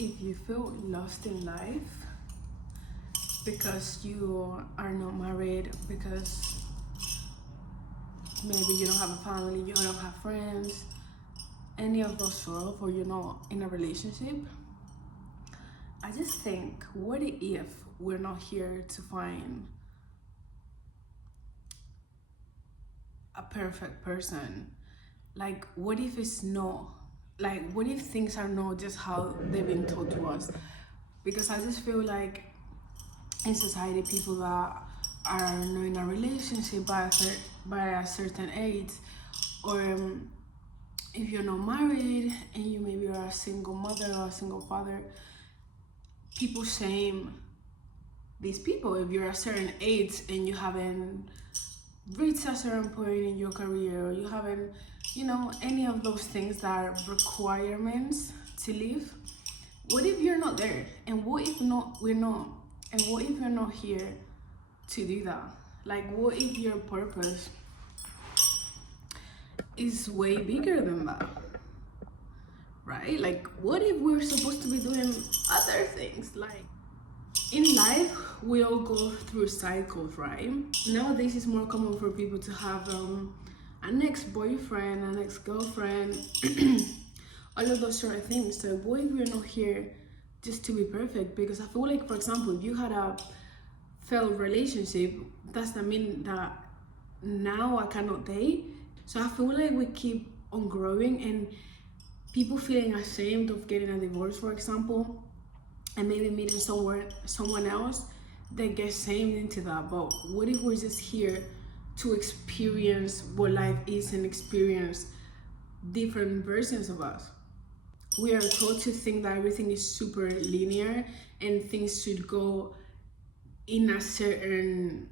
If you feel lost in life because you are not married, because maybe you don't have a family, you don't have friends, any of those sort of, or you're not in a relationship, I just think, what if we're not here to find a perfect person? Like, what if it's not? Like, what if things are not just how they've been told to us? Because I just feel like in society, people that are not in a relationship by a certain age, or if you're not married and you maybe are a single mother or a single father, people shame these people. If you're a certain age and you haven't reached a certain point in your career, or you haven't, any of those things that are requirements to live, what if you're not there? And what if we're not? And what if you're not here to do that? Like, what if your purpose is way bigger than that? Right? Like, what if we're supposed to be doing other things? Like, in life, we all go through cycles, right? Nowadays, it's more common for people to have an ex-boyfriend, an ex-girlfriend, all of those sort of things. So what if we're not here just to be perfect? Because I feel like, for example, if you had a failed relationship, that's the mean that now I cannot date. So I feel like we keep on growing, and people feeling ashamed of getting a divorce, for example, and maybe meeting someone else, they get shamed into that. But what if we're just here to experience what life is and experience different versions of us? We are taught to think that everything is super linear and things should go in a certain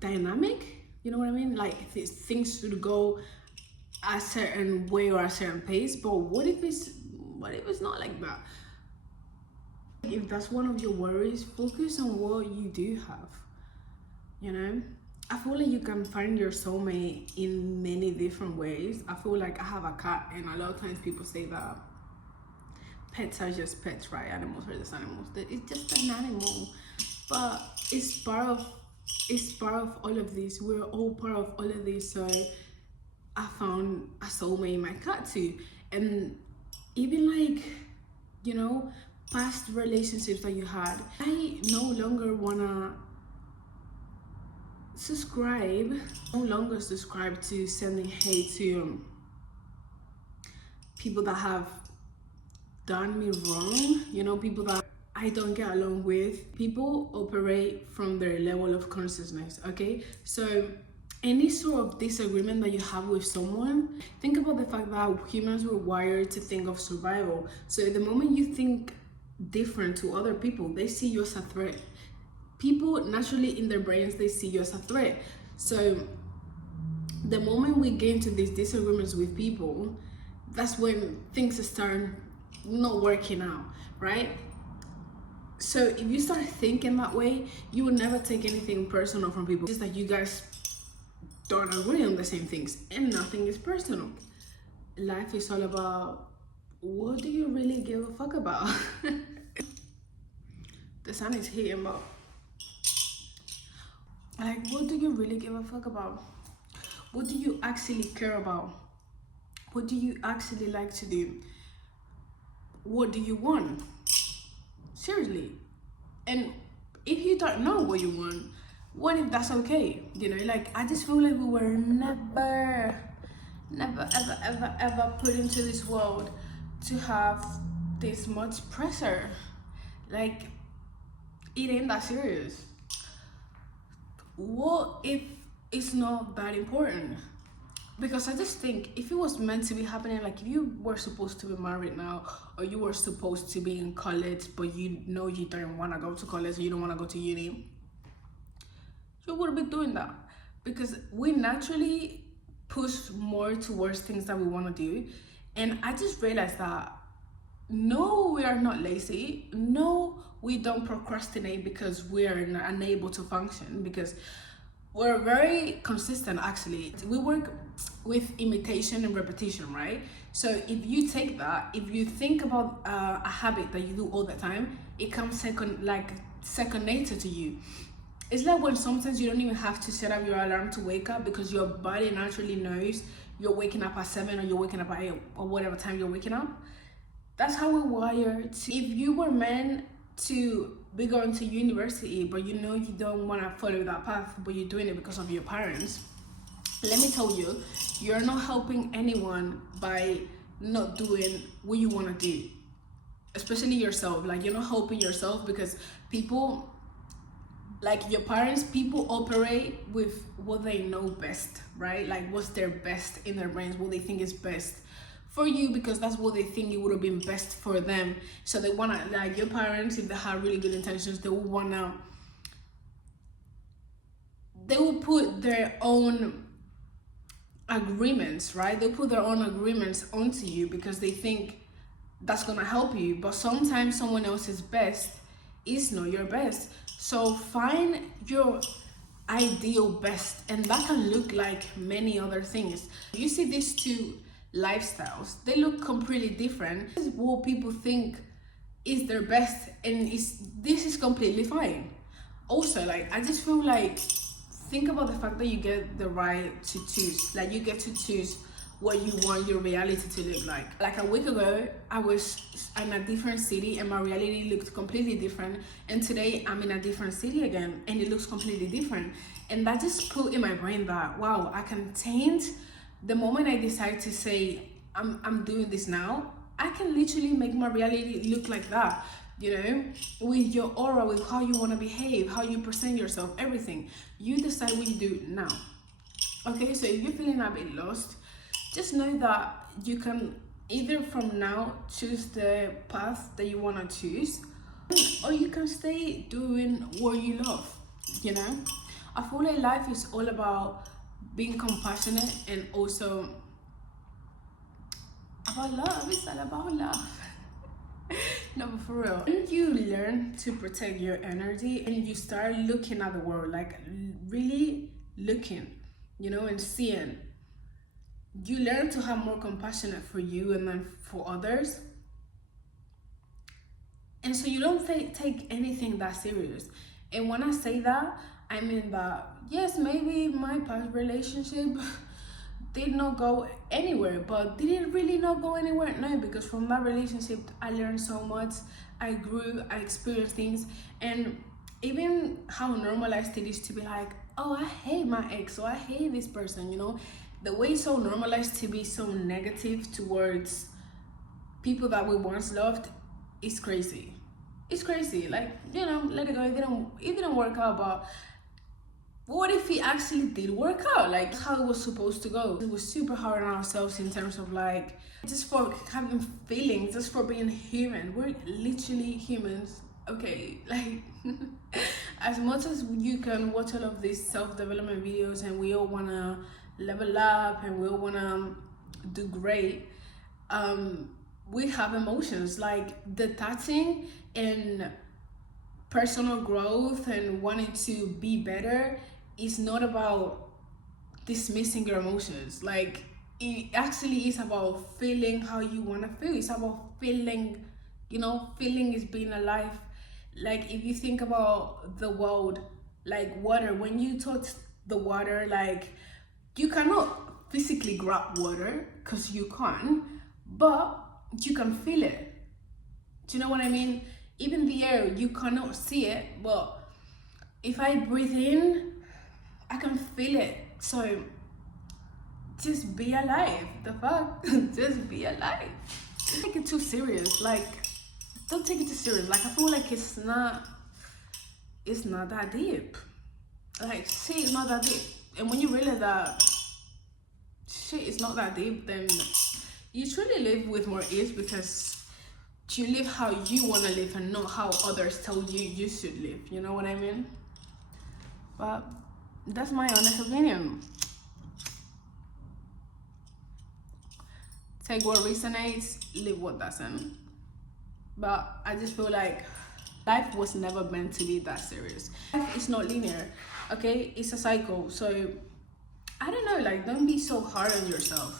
dynamic. You know what I mean? Like, things should go a certain way or a certain pace. But what if it's not like that? If that's one of your worries, focus on what you do have. I feel like you can find your soulmate in many different ways. I feel like I have a cat, and a lot of times people say that pets are just pets, right? Animals are just animals. It's just an animal, but it's part of all of this. We're all part of all of this. So I found a soulmate in my cat too. And even like, past relationships that you had, I no longer subscribe to sending hate to people that have done me wrong, people that I don't get along with. People operate from their level of consciousness, okay? So any sort of disagreement that you have with someone, think about the fact that humans were wired to think of survival. So the moment you think different to other people, they see you as a threat. People naturally in their brains, they see you as a threat. So the moment we get into these disagreements with people, that's when things start not working out, right? So if you start thinking that way, you will never take anything personal from people. It's just that you guys don't agree on the same things, and nothing is personal. Life is all about, what do you really give a fuck about? The sun is hitting, but like, what do you really give a fuck about? What do you actually care about? What do you actually like to do? What do you want? Seriously. And if you don't know what you want, what if that's okay? Like, I just feel like we were never ever put into this world to have this much pressure. Like, it ain't that serious. What if it's not that important? Because I just think, if it was meant to be happening, like if you were supposed to be married now, or you were supposed to be in college, but you don't want to go to college, you don't want to go to uni, you would be doing that. Because we naturally push more towards things that we want to do. And I just realized that, no, we are not lazy. No, we don't procrastinate because we are unable to function. Because we're very consistent actually. We work with imitation and repetition, right? So if you take that, if you think about a habit that you do all the time, it comes second nature to you. It's like when sometimes you don't even have to set up your alarm to wake up, because your body naturally knows you're waking up at 7 or you're waking up at 8 or whatever time you're waking up. That's how we're wired. If you were meant to be going to university, but you know you don't want to follow that path, but you're doing it because of your parents, let me tell you, you're not helping anyone by not doing what you want to do, especially yourself. Like, you're not helping yourself, because people, like your parents, people operate with what they know best, right? Like what's their best in their brains, what they think is best for you, because that's what they think it would have been best for them. So they want to, like your parents, if they have really good intentions, they will put their own agreements, right? They'll put their own agreements onto you because they think that's gonna help you. But sometimes someone else's best is not your best. So find your ideal best, and that can look like many other things. You see these two lifestyles, they look completely different. This is what people think is their best, and this is completely fine. Also, like, I just feel like, think about the fact that you get the right to choose. Like, you get to choose what you want your reality to look like. Like a week ago, I was in a different city and my reality looked completely different. And today I'm in a different city again and it looks completely different. And that just put in my brain that, wow, I can change. The moment I decide to say, I'm doing this now, I can literally make my reality look like that. You know, with your aura, with how you want to behave, how you present yourself, everything. You decide what you do now. Okay, so if you're feeling a bit lost, just know that you can either from now choose the path that you want to choose, or you can stay doing what you love, you know? I feel like life is all about being compassionate and also about love. It's all about love. No, but for real, when you learn to protect your energy and you start looking at the world, like really looking, you know, and seeing, you learn to have more compassion for you and then for others. And so you don't take anything that serious. And when I say that, I mean that, yes, maybe my past relationship did not go anywhere, but did it really not go anywhere? No, because from that relationship, I learned so much. I grew, I experienced things. And even how normalized it is to be like, oh, I hate my ex, or I hate this person, you know? The way it's so normalized to be so negative towards people that we once loved is crazy. It's crazy. Like, you know, let it go. It didn't work out, but what if it actually did work out? Like, how it was supposed to go. It was super hard on ourselves in terms of like, just for having feelings, just for being human. We're literally humans, okay? Like, as much as you can watch all of these self-development videos and we all wanna level up and we all wanna do great, we have emotions. Like, detaching and personal growth and wanting to be better is not about dismissing your emotions. Like, it actually is about feeling how you want to feel. It's about feeling, you know, feeling is being alive. Like, if you think about the world, like water, when you touch the water, like, you cannot physically grab water because you can't, but you can feel it. Do you know what I mean? Even the air, you cannot see it, but if I breathe in, I can feel it. So just be alive. The fuck? Just be alive. Don't take it too serious. Like, don't take it too serious. Like, I feel like it's not that deep. Like, shit is not that deep. And when you realize that shit is not that deep, then you truly live with more ease, because you live how you want to live and not how others tell you you should live. You know what I mean? But that's my honest opinion. Take what resonates, leave what doesn't. But I just feel like life was never meant to be that serious. Life is not linear, okay? It's a cycle. So I don't know, like, don't be so hard on yourself.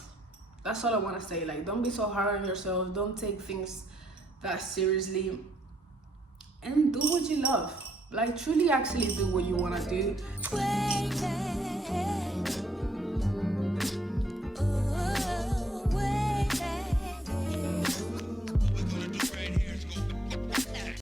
That's all I want to say. Like, don't be so hard on yourself. Don't take things that seriously, and do what you love. Like, truly actually do what you want to do.